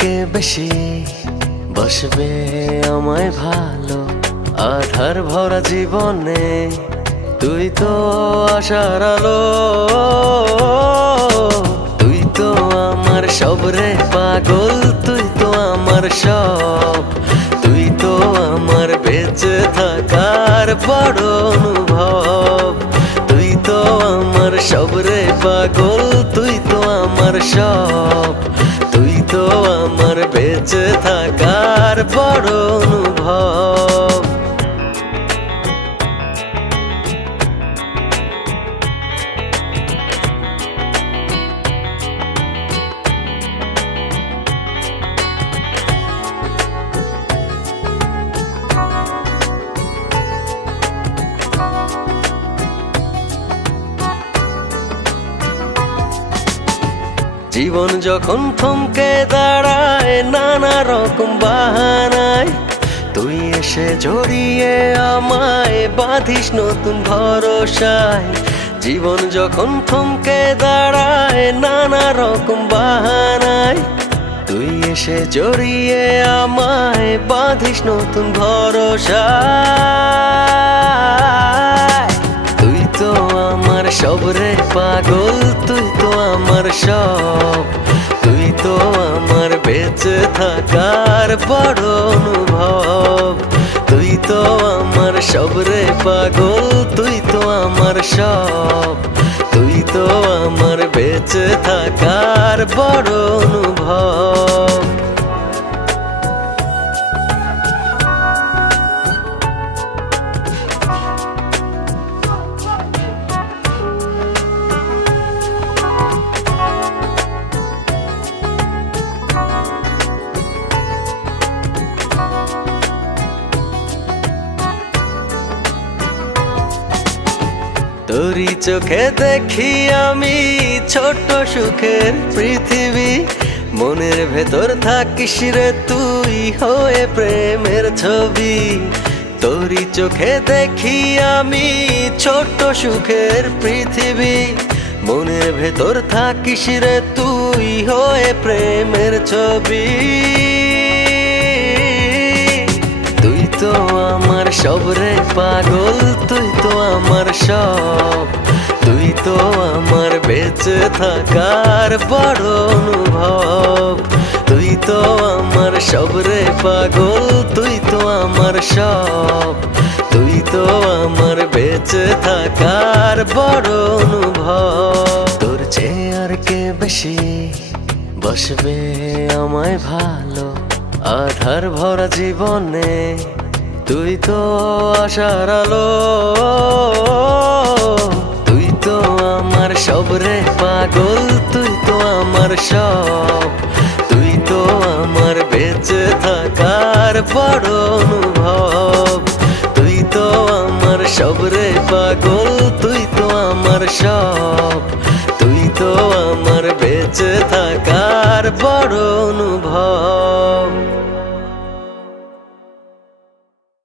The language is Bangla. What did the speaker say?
কে বেশি বসবে আমায় ভালো? আধার ভরা জীবনে তুই তো আশার আলো। তুই তো আমার সব রে পাগল, তুই তো আমার সব। তুই তো আমার বেঁচে থাকার বড় অনুভব। তুই তো আমার সব রে পাগল, তুই তো আমার সব। তুই তো আমার বেঁচে থাকার বড় অনুভব। জীবন যখন থমকে দাঁড়ায় নানা রকম বাহানায়, তুই এসে জড়িয়ে আমায় বাঁধিস নতুন ভরসায়। জীবন যখন থমকে দাঁড়ায় নানা রকম বাহানায়, তুই এসে জড়িয়ে আমায় বাঁধিস নতুন ভরসায়। তুই তো আমার সব রে পাগল, তুই তো আমার সব। তুই তো আমার বেঁচে থাকার বড় অনুভব। তুই তো আমার সব রে পাগল, তুই তো আমার সব। তুই তো আমার বেঁচে থাকার বড় অনুভব। তোরই চোখে দেখি আমি ছোট্ট সুখের পৃথিবী। মনের ভেতর থাকিস রে তুই হয়ে প্রেমের ছবি। তোরই চোখে দেখি আমি ছোট্ট সুখের পৃথিবী। মনের ভেতর থাকিস রে তুই হয়ে প্রেমের ছবি। তুই তো আমার সব রে পাগল, তুই তো আমার সব। তুই তো আমার বেঁচে থাকার বড় অনুভব। তুই তো আমার সব রে পাগল, তুই তো আমার সব। তুই তো আমার বেঁচে থাকার বড় অনুভব। তোর চেয়ে আর কে বেশি বসবে আমায় ভালো? আধার ভরা জীবনে তুই তো আশার আলো। তুই তো আমার সব রে পাগল, তুই তো আমার সব। তুই তো আমার বেঁচে থাকার বড় অনুভব। তুই তো আমার সব রে পাগল, তুই তো আমার সব। তুই তো আমার বেঁচে থাকার বড় অনুভব।